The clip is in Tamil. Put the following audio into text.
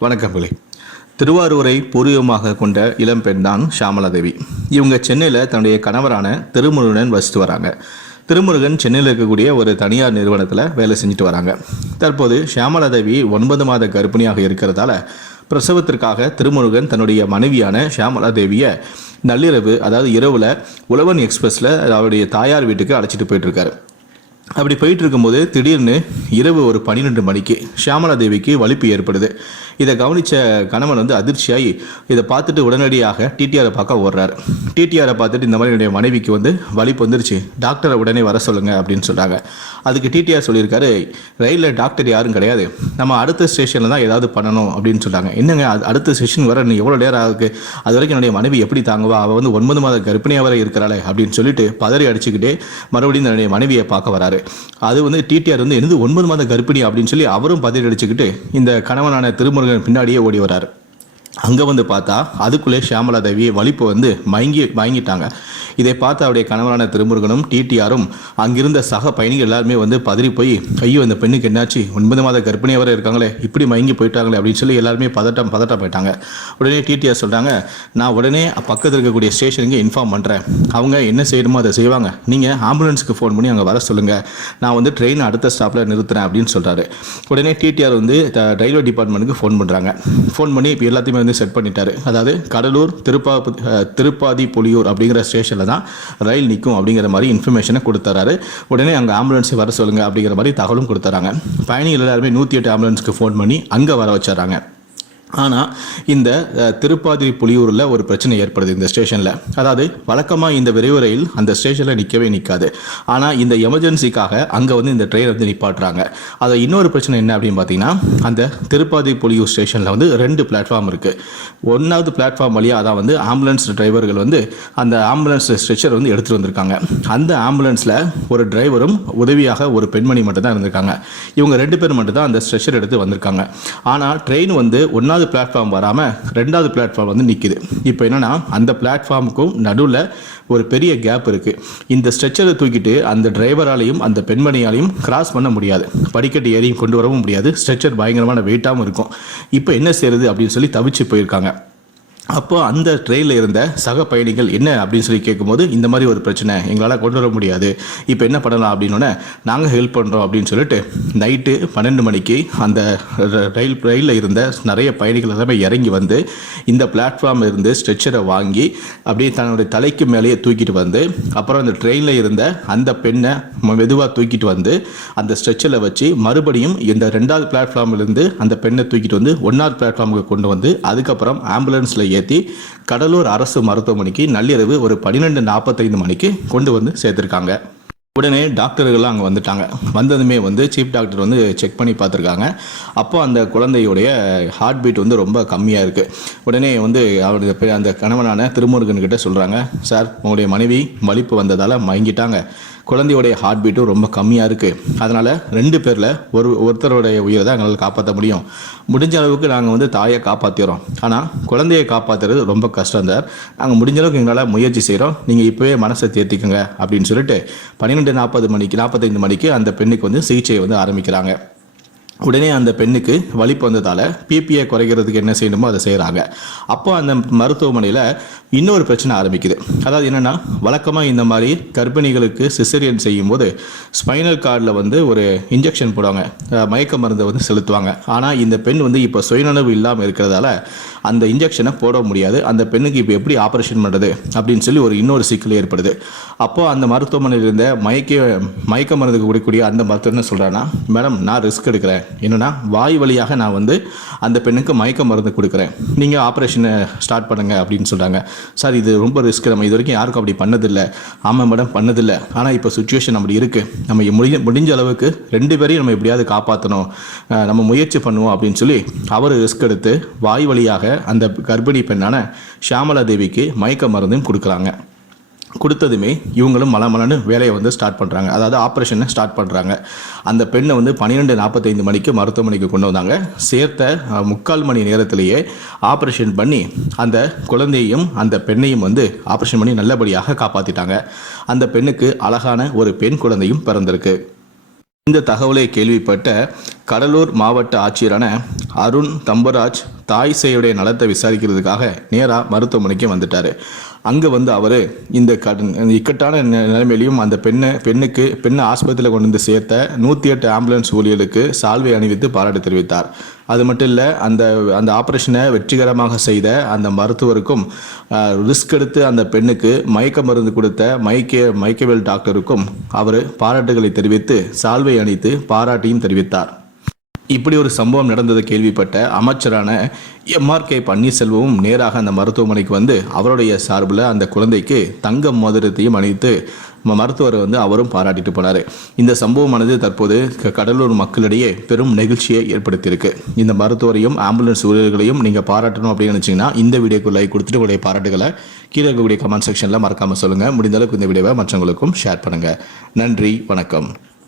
வணக்கங்களே திருவாரூரை பூர்வீகமாக கொண்ட இளம்பெண் தான் ஷாமலாதேவி. இவங்க சென்னையில் தன்னுடைய கணவரான திருமுருகன் வசித்து வராங்க. திருமுருகன் சென்னையில் இருக்கக்கூடிய ஒரு தனியார் நிறுவனத்தில் வேலை செஞ்சுட்டு வராங்க. தற்போது ஷியாமலாதேவி ஒன்பது மாத கர்ப்பிணியாக இருக்கிறதால பிரசவத்திற்காக திருமுருகன் தன்னுடைய மனைவியான ஷியாமலாதேவியை நள்ளிரவு அதாவது இரவில் உழவன் எக்ஸ்பிரஸில் அவருடைய தாயார் வீட்டுக்கு அழைச்சிட்டு போயிட்டுருக்காரு அப்படி போயிட்டு இருக்கும்போது திடீர்னு இரவு ஒரு பன்னிரெண்டு மணிக்கு ஷியாமலா தேவிக்கு வலிப்பு ஏற்படுது. இதை கவனித்த கணவன் வந்து அதிர்ச்சியாகி இதை பார்த்துட்டு உடனடியாக டிடிஆரை பார்க்க ஓடுறாரு. டிடிஆரை பார்த்துட்டு இந்த மாதிரி என்னுடைய மனைவிக்கு வந்து வலிப்பு வந்துருச்சு. டாக்டரை உடனே வர சொல்லுங்க அப்படின்னு சொல்கிறாங்க அதுக்கு டிடிஆர் சொல்லியிருக்காரு ரயிலில் டாக்டர் யாரும் கிடையாது. நம்ம அடுத்த ஸ்டேஷனில் தான் ஏதாவது பண்ணணும் அப்படின்னு சொல்கிறாங்க என்னங்க அது அடுத்த ஸ்டேஷன் வர இன்னும் எவ்வளோ நேரம் ஆகுது? அது வரைக்கும் என்னுடைய மனைவி எப்படி தாங்குவா? அவள் வந்து ஒன்பது மாத கர்ப்பிணியாக வரை இருக்கிறாளே அப்படின்னு சொல்லிட்டு பதறி அடிச்சுக்கிட்டே மறுபடியும் என்னுடைய மனைவியை பார்க்க வராரு. அது வந்து டிடிஆர் வந்து என்னது ஒன்பது மாத கர்ப்பிணி அப்படின்னு சொல்லி அவரும் பதவி அடிச்சுக்கிட்டு இந்த கணவனான திருமுருகன் பின்னாடியே ஓடி வராரு. அங்கே வந்து பார்த்தா அதுக்குள்ளே ஷியாமலா தேவி வலிப்பு வந்து மயங்கி மயங்கிட்டாங்க. இதை பார்த்து அவருடைய கணவரான திருமுருகனும் டிடிஆரும் அங்கிருந்த சக பயணிகள் எல்லாருமே வந்து பதறி போய் ஐயோ அந்த பெண்ணுக்கு என்னாச்சு? ஒன்பது மாத கர்ப்பிணியாக வரை இருக்காங்களே இப்படி மயங்கி போயிட்டாங்களே அப்படின்னு சொல்லி எல்லாருமே பதட்டம் பதட்டம் போயிட்டாங்க உடனே டிடிஆர் சொல்கிறாங்க நான் உடனே பக்கத்தில் இருக்கக்கூடிய ஸ்டேஷனுக்கு இன்ஃபார்ம் பண்ணுறேன் அவங்க என்ன செய்யணுமோ அதை செய்வாங்க. நீங்கள் ஆம்புலன்ஸுக்கு ஃபோன் பண்ணி அங்கே வர சொல்லுங்கள் நான் வந்து ட்ரெயின் அடுத்த ஸ்டாப்பில் நிறுத்துறேன் அப்படின்னு சொல்கிறாரு உடனே டிடிஆர் வந்து ரயில்வே டிபார்ட்மெண்ட்டுக்கு ஃபோன் பண்ணுறாங்க ஃபோன் பண்ணி இப்போ எல்லாத்தையுமே வந்து செட் பண்ணிட்டாரு. அதாவது கடலூர் திருப்பா திருப்பாதி புலியூர் அப்படிங்கிற ஸ்டேஷனில் தான் ரயில் நிற்கும் அப்படிங்கிற மாதிரி இன்ஃபர்மேஷனை கொடுத்துறாரு. உடனே அங்கே ஆம்புலன்ஸை வர சொல்லுங்கள் அப்படிங்கிற மாதிரி தகவலும் கொடுத்துறாங்க. பயணிகள் எல்லாருமே நூற்றி எட்டு ஆம்புலன்ஸ்க்கு ஃபோன் பண்ணி அங்கே வர வச்சிடறாங்க. ஆனால் இந்த திருப்பாதிரி புலியூரில் ஒரு பிரச்சனை ஏற்படுது இந்த ஸ்டேஷனில். அதாவது வழக்கமாக இந்த விரைவு ரயில் அந்த ஸ்டேஷனில் நிற்கவே நிற்காது ஆனால் இந்த எமர்ஜென்சிக்காக அங்கே வந்து இந்த ட்ரெயின் வந்து நிப்பாட்டுறாங்க. அதை இன்னொரு பிரச்சனை என்ன அப்படின்னு பார்த்தீங்கன்னா அந்த திருப்பாதி புலியூர் ஸ்டேஷனில் வந்து ரெண்டு பிளாட்ஃபார்ம் இருக்குது ஒன்றாவது பிளாட்ஃபார்ம் வழியாக அதான் வந்து ஆம்புலன்ஸ் டிரைவர்கள் வந்து அந்த ஆம்புலன்ஸ் ஸ்ட்ரெச்சர் வந்து எடுத்துகிட்டு வந்திருக்காங்க. அந்த ஆம்புலன்ஸில் ஒரு டிரைவரும் உதவியாக ஒரு பெண்மணி மட்டும் தான் இருந்திருக்காங்க. இவங்க ரெண்டு பேர் மட்டும் தான் அந்த ஸ்ட்ரெச்சர் எடுத்து வந்திருக்காங்க. ஆனால் ட்ரெயின் வந்து ஒன்றாவது பிளாட்ஃபார்ம் வராமல் ரெண்டாவது பிளாட்ஃபார்ம் வந்து நிற்கிது இப்போ என்னன்னா அந்த பிளாட்ஃபார்முக்கும் நடுவில் ஒரு பெரிய கேப் இருக்குது இந்த ஸ்ட்ரெச்சரை தூக்கிட்டு அந்த டிரைவராலையும் அந்த பெண்மணியாலையும் கிராஸ் பண்ண முடியாது. படிக்கட்டு ஏறியும் கொண்டு வரவும் முடியாது. ஸ்ட்ரெச்சர் பயங்கரமான வெயிட்டாகவும் இருக்கும். இப்போ என்ன செய்யறது அப்படின்னு சொல்லி தவிச்சு போயிருக்காங்க. அப்போ அந்த ட்ரெயினில் இருந்த சக பயணிகள் என்ன அப்படின்னு சொல்லி கேட்கும்போது இந்த மாதிரி ஒரு பிரச்சனை எங்களால் கொண்டு வர முடியாது. இப்போ என்ன பண்ணலாம் அப்படின்னோடனே நாங்கள் ஹெல்ப் பண்ணுறோம் அப்படின்னு சொல்லிட்டு நைட்டு பன்னெண்டு மணிக்கு அந்த ரயில் ரயிலில் இருந்த நிறைய பயணிகள் எல்லாமே இறங்கி வந்து இந்த பிளாட்ஃபார்ம் இருந்து ஸ்ட்ரெச்சரை வாங்கி அப்படியே தன்னுடைய தலைக்கு மேலேயே தூக்கிட்டு வந்து அப்புறம் அந்த ட்ரெயினில் இருந்த அந்த பெண்ணை மெதுவாக தூக்கிட்டு வந்து அந்த ஸ்ட்ரெச்சரில் வச்சு மறுபடியும் இந்த ரெண்டாவது பிளாட்ஃபார்ம்லேருந்து அந்த பெண்ணை தூக்கிட்டு வந்து ஒன்றாவது பிளாட்ஃபார்முக்கு கொண்டு வந்து அதுக்கப்புறம் ஆம்புலன்ஸில் ஏற்றி கடலூர் அரசு மருத்துவமனைக்கு நள்ளிரவு ஒரு பன்னிரெண்டு நாற்பத்தைந்து மணிக்கு கொண்டு வந்து சேர்த்துருக்காங்க. உடனே டாக்டர்கள்லாம் அங்கே வந்துட்டாங்க. வந்ததுமே வந்து சீஃப் டாக்டர் வந்து செக் பண்ணி பார்த்துருக்காங்க. அப்போ அந்த குழந்தையுடைய ஹார்ட் பீட் வந்து ரொம்ப கம்மியாக இருக்குது உடனே வந்து அவருடைய அந்த கணவனான திருமுருகன் கிட்ட சொல்கிறாங்க சார் உங்களுடைய மனைவி வலிப்பு வந்ததால் மயங்கிட்டாங்க. குழந்தையுடைய ஹார்ட் பீட்டும் ரொம்ப கம்மியாக இருக்குது அதனால் ரெண்டு பேரில் ஒரு ஒருத்தருடைய உயிரை தான் எங்களால் காப்பாற்ற முடியும். முடிஞ்ச அளவுக்கு நாங்கள் வந்து தாயை காப்பாற்றிடுறோம் ஆனால் குழந்தையை காப்பாற்றுறது ரொம்ப கஷ்டம் சார். நாங்கள் முடிஞ்ச அளவுக்கு எங்களால் முயற்சி செய்கிறோம் நீங்கள் இப்போவே மனசை தேர்த்திக்கங்க அப்படின்னு சொல்லிட்டு பன்னிரெண்டு நாற்பது மணிக்கு நாற்பத்தைந்து மணிக்கு அந்த பெண்ணுக்கு வந்து சிகிச்சையை வந்து ஆரம்பிக்கிறாங்க. உடனே அந்த பெண்ணுக்கு வலிப்பு வந்ததால் பிபிஐ குறைக்கிறதுக்கு என்ன செய்யணுமோ அதை செய்கிறாங்க அப்போ அந்த மருத்துவமனையில் இன்னொரு பிரச்சனை ஆரம்பிக்குது. அதாவது என்னென்னா வழக்கமாக இந்த மாதிரி கர்ப்பிணிகளுக்கு சிசரியன் செய்யும்போது ஸ்பைனல் கார்டில் வந்து ஒரு இன்ஜெக்ஷன் போடுவாங்க. மயக்க மருந்தை வந்து செலுத்துவாங்க. ஆனால் இந்த பெண் வந்து இப்போ சுயநனவு இல்லாமல் இருக்கிறதால அந்த இன்ஜெக்ஷனை போட முடியாது. அந்த பெண்ணுக்கு இப்போ எப்படி ஆப்ரேஷன் பண்ணுறது அப்படின்னு சொல்லி ஒரு இன்னொரு சிக்கல் ஏற்படுது. அப்போது அந்த மருத்துவமனையில் இருந்த மயக்க மயக்க மருந்து கொடுக்கக்கூடிய அந்த மருத்துவர் என்ன சொல்கிறான்னா மேடம் நான் ரிஸ்க் எடுக்கிறேன். என்னென்னா வாய் வழியாக நான் வந்து அந்த பெண்ணுக்கு மயக்க மருந்து கொடுக்குறேன். நீங்கள் ஆப்ரேஷனை ஸ்டார்ட் பண்ணுங்க அப்படின்னு சொல்கிறாங்க சார் இது ரொம்ப ரிஸ்க் நம்ம இது வரைக்கும் யாருக்கும் அப்படி பண்ணதில்லை. ஆமாம் மேடம் பண்ணதில்லை. ஆனால் இப்போ சுச்சுவேஷன் அப்படி இருக்குது நம்ம முடிஞ்ச முடிஞ்ச அளவுக்கு ரெண்டு பேரையும் நம்ம எப்படியாவது காப்பாற்றணும் நம்ம முயற்சி பண்ணுவோம் அப்படின்னு சொல்லி அவர் ரிஸ்க் எடுத்து வாய் வழியாக அந்த கர்ப்பிணி பெண்ணான ஷியாமலா தேவிக்கு மயக்க மருந்தும் கொடுக்குறாங்க. கொடுத்ததுமே இவங்களும் மலமலன்னு வேலையை வந்து ஸ்டார்ட் பண்ணுறாங்க அதாவது ஆப்ரேஷனை ஸ்டார்ட் பண்ணுறாங்க அந்த பெண்ணை வந்து பன்னிரெண்டு நாற்பத்தைந்து மணிக்கு மருத்துவமனைக்கு கொண்டு வந்தாங்க. சேர்த்த முக்கால் மணி நேரத்திலேயே ஆப்ரேஷன் பண்ணி அந்த குழந்தையையும் அந்த பெண்ணையும் வந்து ஆப்ரேஷன் பண்ணி நல்லபடியாக காப்பாற்றிட்டாங்க அந்த பெண்ணுக்கு அழகான ஒரு பெண் குழந்தையும் பிறந்திருக்கு. இந்த தகவலை கேள்விப்பட்ட கடலூர் மாவட்ட ஆட்சியரான அருண் தம்பராஜ் தாய் சேயுடைய நலத்தை விசாரிக்கிறதுக்காக நேராக மருத்துவமனைக்கு வந்துட்டார். அங்கே வந்து அவர் இந்த கடன் இக்கட்டான நிலைமையிலையும் அந்த பெண்ணை பெண்ணுக்கு பெண்ணை ஆஸ்பத்திரியில் கொண்டு வந்து சேர்த்த நூற்றி எட்டு ஆம்புலன்ஸ் ஊழியர்களுக்கு சால்வை அணிவித்து பாராட்டு தெரிவித்தார். அது மட்டும் இல்லை அந்த அந்த ஆப்ரேஷனை வெற்றிகரமாக செய்த அந்த மருத்துவருக்கும் ரிஸ்க் எடுத்து அந்த பெண்ணுக்கு மயக்க மருந்து கொடுத்த மைக்கே மைக்கவேல் டாக்டருக்கும் அவர் பாராட்டுகளை தெரிவித்து சால்வை அணித்து பாராட்டியும் தெரிவித்தார். இப்படி ஒரு சம்பவம் நடந்ததை கேள்விப்பட்ட அமைச்சரான எம்ஆர்கே பன்னீர்செல்வமும் நேராக அந்த மருத்துவமனைக்கு வந்து அவருடைய சார்பில் அந்த குழந்தைக்கு தங்க மோதிரத்தையும் அணிவித்து மருத்துவர் வந்து அவரும் பாராட்டிட்டு போனார். இந்த சம்பவமானது தற்போது க- கடலூர் மக்களிடையே பெரும் நெகிழ்ச்சியை ஏற்படுத்தியிருக்கு. இந்த மருத்துவரையும் ஆம்புலன்ஸ் ஊழியர்களையும் நீங்கள் பாராட்டணும் அப்படின்னு நினச்சிங்கன்னா இந்த வீடியோக்குள்ளே கொடுத்துட்டு உங்களுடைய பாராட்டுகளை கீழே இருக்கக்கூடிய கமெண்ட் செக்ஷனில் மறக்காமல் சொல்லுங்கள் முடிந்தளவுக்கு இந்த வீடியோவை மற்றவங்களுக்கும் ஷேர் பண்ணுங்கள் நன்றி வணக்கம்.